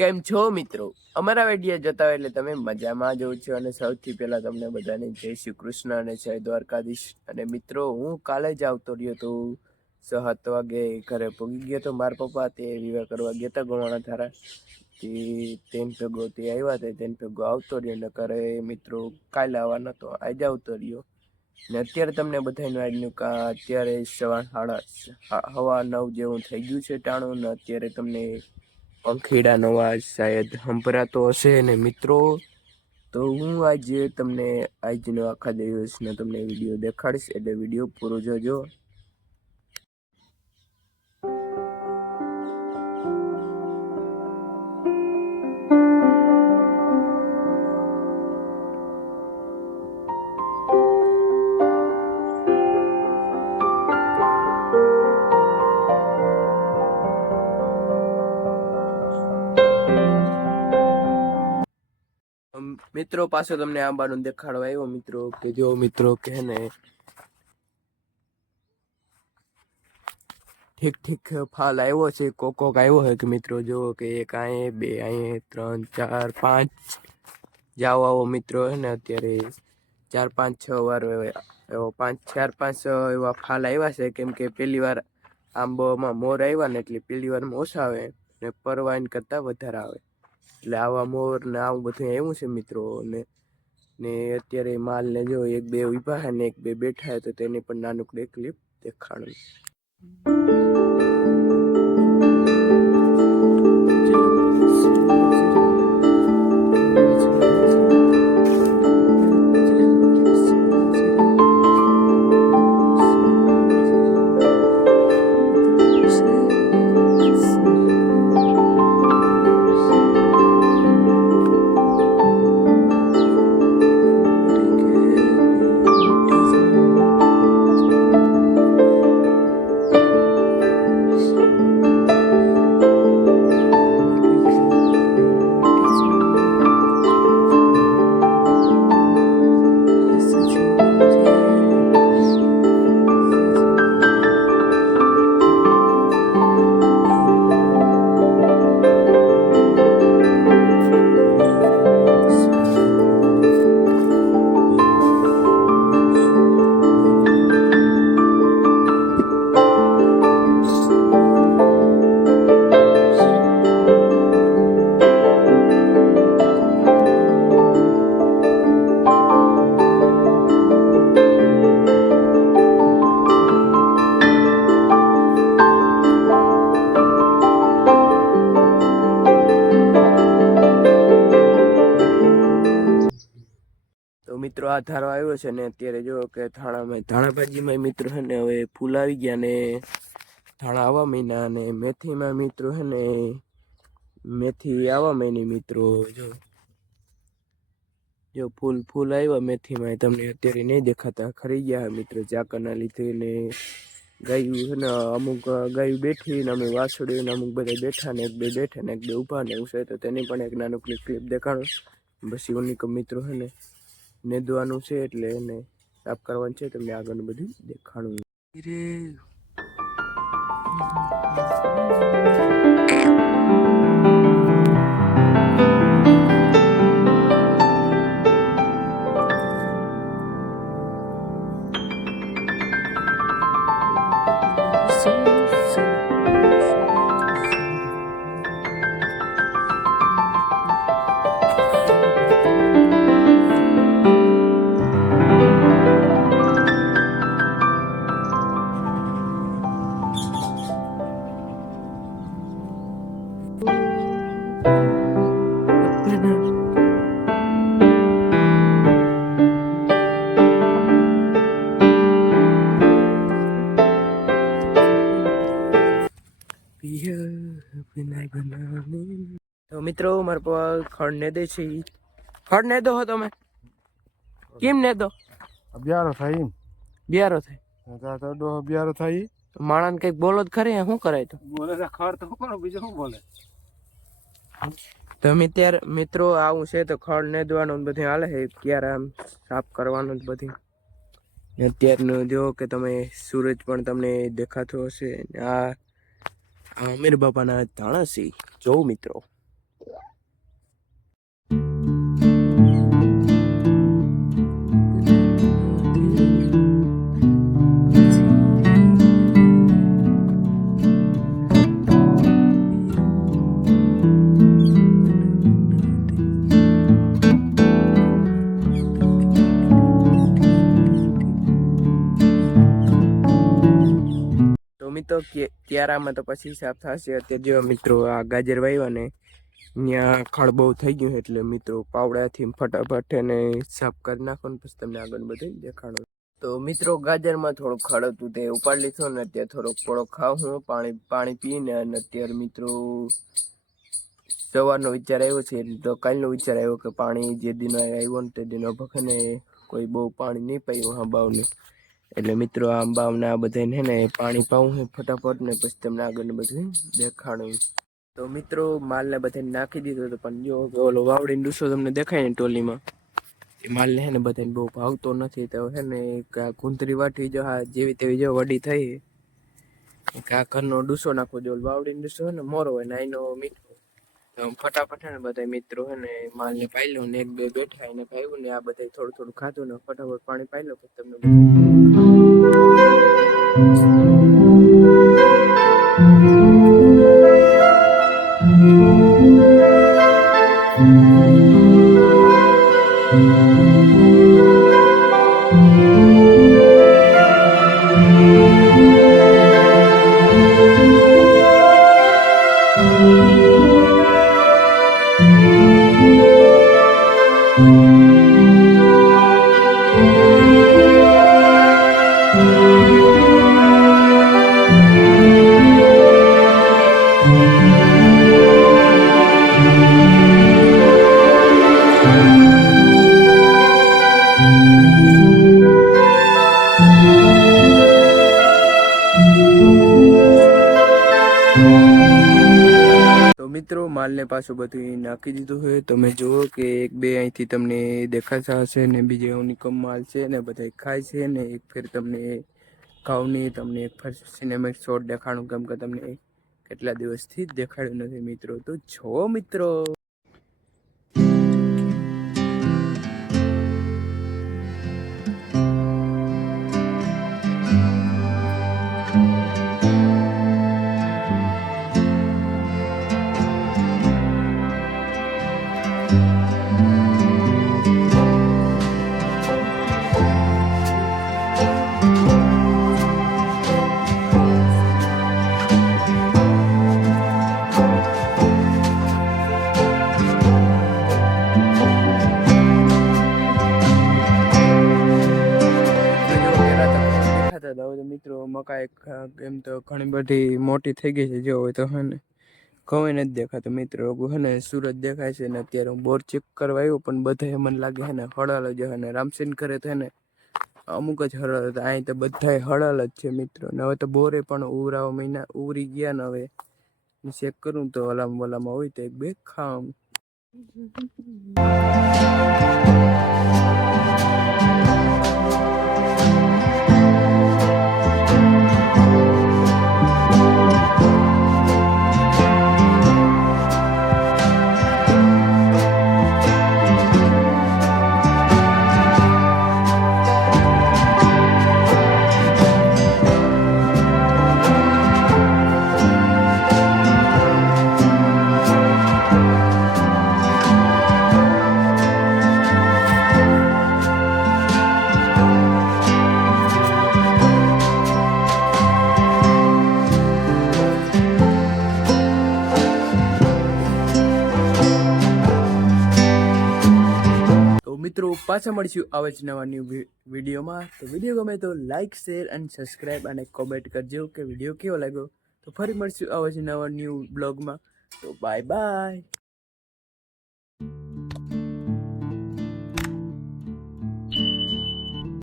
કેમ છો મિત્રો? અમારા વિડીયો જોતા હોય એટલે તમે મજામાં જ છો અને સૌથી પહેલા તમને બધાને જય શ્રી કૃષ્ણ અને જય દ્વારકાધીશ. અને મિત્રો હું કાલે જ આવતો રહ્યો તો 7 વાગે ઘરે પહોંચી ગયો તો. મારા પપ્પા તે વિવાહ કરવા ગયા હતા ગોવાણા ધારા તેન ભેગો તે આવ્યા હતા, તેન ભેગો આવતો રહ્યો ને ઘરે મિત્રો કાલે આવવાનો તો આજે આવતો રહ્યો. ને અત્યારે તમને બધાનું આજનું અત્યારે સવા 9 જેવું થઈ ગયું છે ટાણું ને અત્યારે તમને પંખીડાનો અવાજ શાયદ સંભળાતો હશે. ને મિત્રો તો હું આજે તમને આજનો આખા દિવસનો તમને વિડીયો દેખાડીશ એટલે વિડીયો પૂરો જોજો. મિત્રો પાછો તમને આંબાનું દેખાડવા આવ્યો મિત્રો કે જો મિત્રો કે ને ઠીક ફાલ આવ્યો છે, કોક આવ્યો છે કે મિત્રો જો કે 1 અહીં 2 અહીં 3 4 5 જાઓ આવો મિત્રો હે ને અત્યારે 4 5 6 વાર એવો 4 5 એવા ફાલ આવ્યા છે. કેમ કે પહેલી વાર આંબામાં મોર આવ્યા ને એટલે પહેલી વારમાં ઓછા આવે ને પરવાઈન કરતા વધારે આવે એટલે આવા મોર ને આવું બધું આવ્યું છે મિત્રો. ને અત્યારે માલ ને જો 1 2 ઉભા છે ને 1 2 બેઠા છે તો તેની પણ નાનકડી ક્લિપ દેખાડું. મિત્રો આ ધારો આવ્યો છે ને અત્યારે જો કે ધાણા ભાજીમાં મિત્રો છે ને હવે ફૂલ આવી ગયા ને ધાણા આવા મહિના અને મેથીમાં મિત્રો છે ને મેથી આવા મહિને મિત્રો જો ફૂલ આવ્યા મેથીમાં તમને અત્યારે નહીં દેખાતા, ખરી ગયા મિત્રો ઝાકરના લીધે. ને ગાયું છે ને અમુક ગાયું બેઠી ને અમે વાસળી ને અમુક બધા બેઠા ને 1 2 બેઠા ને 1 2 ઊભા ને એવું છે તો તેની પણ એક નાનું ક્લિપ દેખાડો. પછી ઓની મિત્રો છે ને નેદવાનું છે એટલે એને સાફ કરવાનું છે, તમને આગળનું બધું દેખાડું. તો મિત્રો મારા પપ્પા ખડ ને દે છે. ખડ ને દો હો તમે કેમ ને દો બ્યારો થાય બિયારો થાય બ્યારો થાય માણસ કઈક બોલો જ ખરી શું કરાય તો બોલે ખડ તો કરો બીજું શું બોલે. તમે ત્યારે મિત્રો આવું છે તો ખડ ને દવાનું બધું હાલે છે, ક્યારે આમ સાફ કરવાનું જ બધું. અત્યારનું જો કે તમે સૂરજ પણ તમને દેખાતો હશે. આ અમીર બાપાના ધાણા છે જો મિત્રો તો મિત્રો ક્યારામાં તો પછી સાફ થશે. અત્યારે જો મિત્રો આ ગાજર વાવ્યા ને ત્યાં ખડ બહુ થઈ ગયું એટલે મિત્રો પાવડાથી ફટાફટ એને સાફ કરી નાખો ને પછી તમને આગળ બધું દેખાડો. તો મિત્રો ગાજરમાં થોડું ખડ હતું તે ઉપાડી લીધો ને અત્યારે થોડોક પોળો ખાવ હું પાણી પીને. અને અત્યારે મિત્રો સવારનો વિચાર આવ્યો છે તો કાલનો વિચાર આવ્યો કે પાણી જે દિન આવ્યો ને તે દિનો ભખને કોઈ બહુ પાણી નહીં પાયું આંબાઓને. એટલે મિત્રો આંબાઓને આ બધાને હે ને પાણી પાવું છે ફટાફટ ને પછી તમને આગળ બધું દેખાડું. તો મિત્રો માલને બધાને નાખી દીધો હતો પણ જો ઓલો વાવડીનો ડૂસો તમને દેખાય ને ટોલીમાં એ માલને હે ને બધાને બહુ ભાવતો નથી. તો હે ને કુંતરી વાટી જો હા જેવી તેવી જો વડી થઈ આ ઘરનો ડૂસો નાખો. જો વાવડીનો ડૂસો હે ને મોરો હોય ને એનો મીઠો ફટાફટ હે ને બધા મિત્રો હે ને માલને પાઈ લો ને એક બે બેઠા એને ખાયું ને આ બધા થોડું થોડું ખાધું ને ફટાફટ પાણી પાઈ લો પછી તમને મિત્રો માલને પાછું બધું નાખી દીધું હોય. તમે જુઓ કે એક બે અહીંથી તમને દેખાતા હશે ને બીજે નિકમ માલ છે ને બધા ખાય છે ને એક ફેર તમને ઘઉંની તમને એક ફેર સિનેમેટિક શોટ દેખાડું કેમ કે તમને કેટલા દિવસથી જ દેખાડ્યું નથી મિત્રો. તો જો મિત્રો મિત્રો મકાઈ એમ તો ઘણી બધી મોટી થઈ ગઈ છે. જો હોય તો હે ને ઘઉં નથી દેખાતો મિત્રો. હે ને સુરત દેખાય છે ને અત્યારે હું બોર ચેક કરવા આવ્યો પણ બધા મને લાગે છે ને હળલ જ હે ને રામસિંગ કરે તો ને અમુક જ હળલ હતા. અહીં તો બધા હળલ જ છે મિત્રો. ને હવે તો બોરે પણ ઉવરાવા મહિના ઉવરી ગયા ને હવે ચેક કરું તો વલામાં હોય તો એક બે ખામ. મિત્રો પાછા મળીશું આવા જ નવા ન્યૂ વિડીયોમાં. તો વિડીયો ગમે તો લાઇક શેર અને સબસ્ક્રાઈબ અને કોમેન્ટ કરજો કે વિડીયો કેવો લાગ્યો. તો ફરી મળીશું આવા જ નવા ન્યૂ બ્લોગમાં. તો બાય બાય.